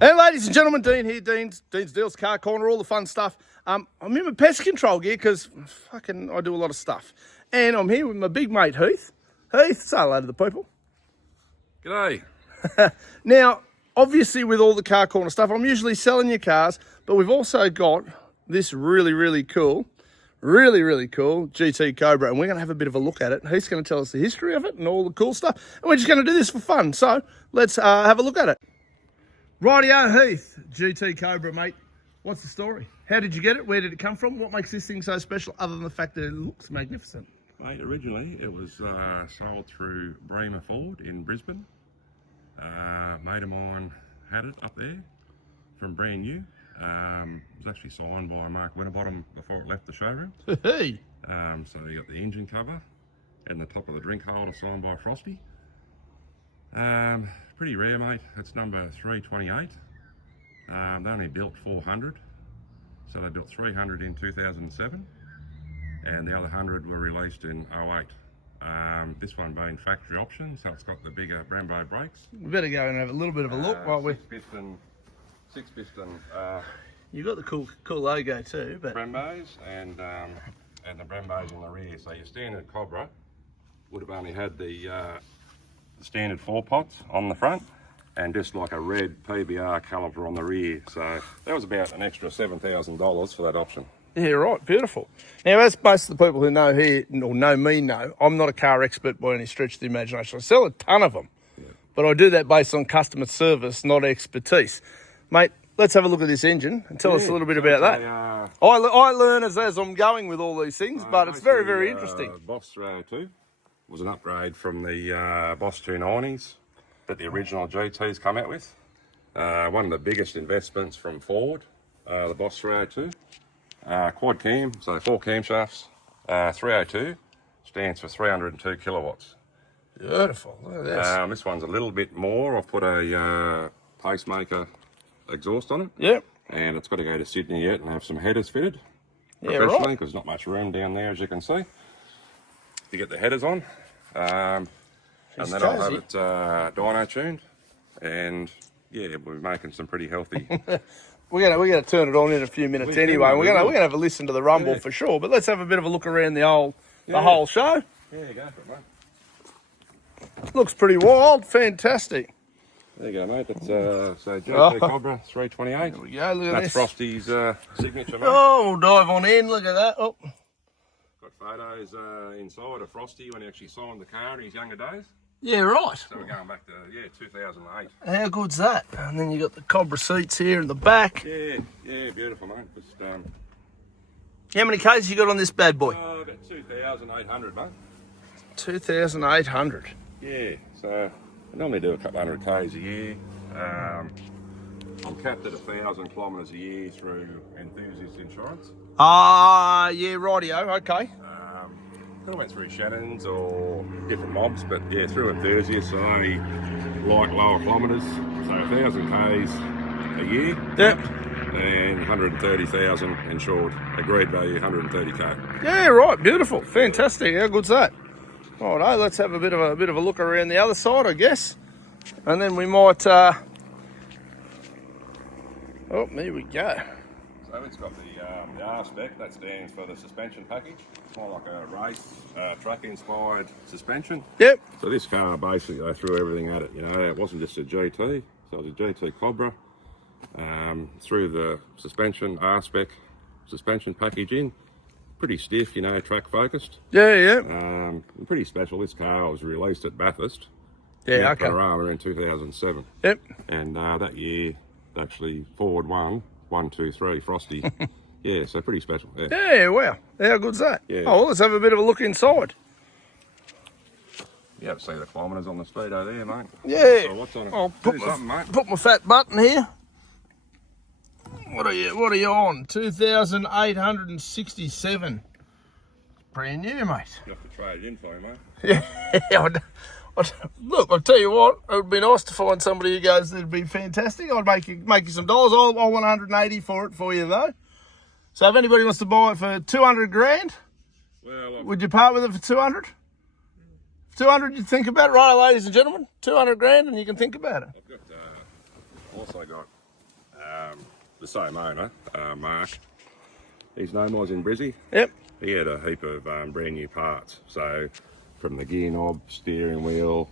And ladies and gentlemen, Dean here, Dean's Deals, Car Corner, all the fun stuff. I'm in my pest control gear because fucking I do a lot of stuff. And I'm here with my big mate, Heath. Heath, say hello to the people. G'day. Now, obviously with all the Car Corner stuff, I'm usually selling your cars, but we've also got this really cool GT Cobra, and we're going to have a bit of a look at it. Heath's going to tell us the history of it and all the cool stuff, and we're just going to do this for fun. So let's have a look at it. Rightio, Heath, GT Cobra, mate. What's the story? How did you get it? Where did it come from? What makes this thing so special other than the fact that it looks magnificent? Mate, originally it was sold through Bremer Ford in Brisbane. Mate of mine had it up there from brand new. It was actually signed by Mark Winterbottom before it left the showroom. Hey. So you got the engine cover and the top of the drink holder signed by Frosty. Pretty rare, mate. It's number 328. They only built 400, so they built 300 in 2007, and the other 100 were released in 08. This one being factory option, so it's got the bigger Brembo brakes. We better go and have a little bit of a look while we. Six piston. You've got the cool logo too, but Brembos and the Brembos in the rear. So your standard Cobra would have only had the standard 4 pots on the front and just like a red PBR caliper on the rear. So that was about an extra $7,000 for that option. Yeah, right, beautiful. Now, as most of the people who know here, or know me know, I'm not a car expert by any stretch of the imagination. I sell a ton of them, but I do that based on customer service, not expertise. Mate, let's have a look at this engine and tell us a little bit about that. I learn as I'm going with all these things, but it's very interesting. Boss 302 was an upgrade from the Boss 290s that the original GTs come out with. One of the biggest investments from Ford, the Boss 302. Quad cam, so 4 camshafts. 302 stands for 302 kilowatts. Beautiful, look at this. This one's a little bit more. I've put a pacemaker exhaust on it. Yep. And it's got to go to Sydney yet and have some headers fitted Yeah, professionally, right. because there's not much room down there, as you can see, to get the headers on. And then I'll have it dyno tuned, and yeah, we'll be making some pretty healthy. We're gonna turn it on in a few minutes anyway. We're gonna have a listen to the rumble for sure. But let's have a bit of a look around the whole show. Yeah, go for it, mate. Looks pretty wild, fantastic. There you go, mate. That's so GT Cobra 328. There we go. Look at That's this. Frosty's signature, mate. Oh, we'll dive on in. Look at that. Oh. Got photos inside of Frosty when he actually signed the car in his younger days. Yeah, right. So we're going back to 2008. How good's that? And then you got the Cobra seats here in the back. Yeah, beautiful, mate. Just How many Ks you got on this bad boy? about 2,800, mate. 2,800. Yeah, so I normally do a couple hundred Ks a year. I'm capped at 1,000 kilometres a year through Enthusiast Insurance. Yeah, rightio, okay. I went through Shannon's or different mobs, but yeah, through Enthusiast, I only like lower kilometres, so 1,000 Ks a year. Yep. And 130,000 insured, agreed value 130K. Yeah, right, beautiful, fantastic. How good's that? Righto, let's have a bit of a look around the other side, I guess, and then we might. Oh, there we go. So it's got the R spec, that stands for the suspension package. It's more like a race, track-inspired suspension. Yep. So this car basically, I threw everything at it. You know, it wasn't just a GT, so it was a GT Cobra. Threw the suspension R spec suspension package in. Pretty stiff, you know, track focused. Yeah. Pretty special. This car was released at Bathurst. Yeah, okay. Panorama in 2007. Yep. And that year, actually, Ford won 1, 2, 3, Frosty. Yeah, so pretty special. Yeah, wow. How good's that? Yeah. Oh, well, let's have a bit of a look inside. You have to see the kilometres on the speedo there, mate. Yeah. So what's on it? I'll Do something, mate. put my fat button here. What are you on? 2,867. Brand new, mate. You have to trade it in for you, mate. Yeah. Look, I'll tell you what, it would be nice to find somebody who goes, that'd be fantastic. I'd make you some dollars. I want 180 for you though. So if anybody wants to buy it for 200 grand, Well, would you part with it for 200? 200, you think about it, right, ladies and gentlemen? 200 grand, and you can think about it. I've also got The same owner, Mark, his name was in Brizzy. Yep. He had a heap of brand new parts. So from the gear knob, steering wheel,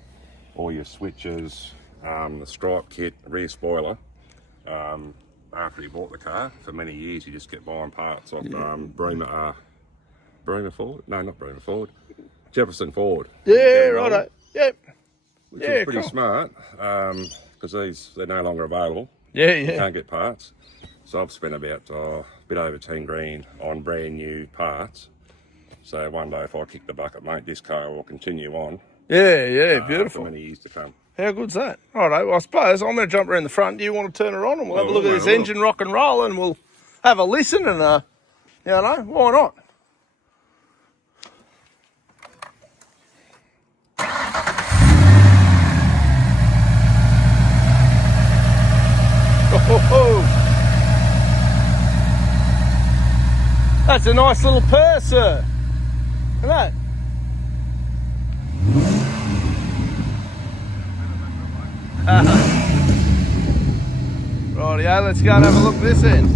all your switches, the stripe kit, rear spoiler. After he bought the car, for many years he just kept buying parts off Bremer Ford? No, not Bremer Ford. Jefferson Ford. Yeah, righto. Yep. Which is pretty smart, because they're no longer available. Yeah, You yeah. can't get parts. So I've spent about a bit over 10 grand on brand new parts. So one day if I kick the bucket, mate, this car will continue on Yeah, for beautiful. many years to come. How good's that? Righto, well, I suppose I'm going to jump around the front. Do you want to turn her on and we'll have a Oh, look at I this will. engine rock and roll and we'll have a listen and, you know, why not? Oh, that's a nice little purse, sir. Isn't that? Rightio, let's go and have a look at this end.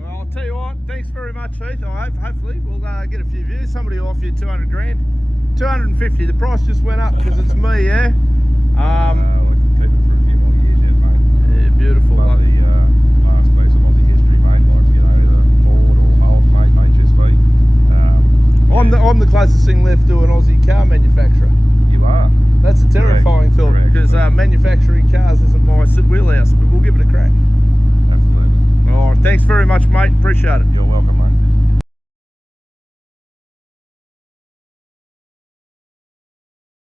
Well, I'll tell you what, thanks very much, Heath. Hopefully we'll get a few views. Somebody will offer you 200 grand. 250, the price just went up because it's me, yeah? We can keep it for a few more years yet, mate. Yeah, beautiful. But the last piece of Aussie history, mate, like, you know, the Ford or Holt, mate, HSV. I'm the closest thing left to an Aussie car manufacturer. You are. That's a terrifying thought Correct. because manufacturing cars isn't my wheelhouse, but we'll give it a crack. Absolutely. All right, thanks very much, mate. Appreciate it. You're welcome, mate.